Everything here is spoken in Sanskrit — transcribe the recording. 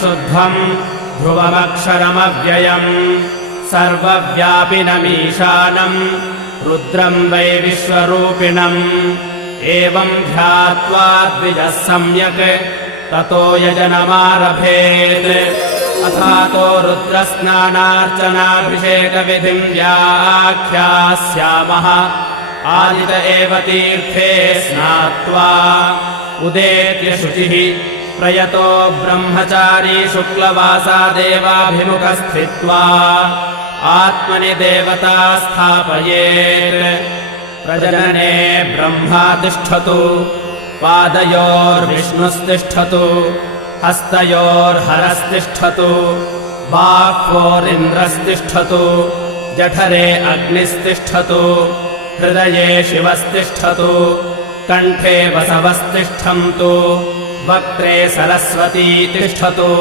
शुद्धम् ध्रुवमक्षरमव्ययम् सर्वव्यापिनमीशानम् रुद्रम् वै विश्वरूपिणम् एवम् ध्यात्वा द्विजः सम्यक् ततो यजनमारभेत् अथातो रुद्रस्नानार्चनाभिषेकविधिम् व्याख्यास्यामः आदित एव तीर्थे स्नात्वा उदेत्य शुचिः प्रयतो ब्रह्मचारी शुक्लवासा देवाभिमुखस्थित्वा आत्मनि देवता स्थापयेत् प्रजनने ब्रह्मा तिष्ठतु पादयोर्विष्णुस्तिष्ठतु हस्तयोर्हरस्तिष्ठतु बाह्वोरिन्द्रस्तिष्ठतु जठरे अग्निस्तिष्ठतु हृदये शिवस्तिष्ठतु कण्ठे वसवस्तिष्ठन्तु वक्त्रे सरस्वती तिष्ठतु।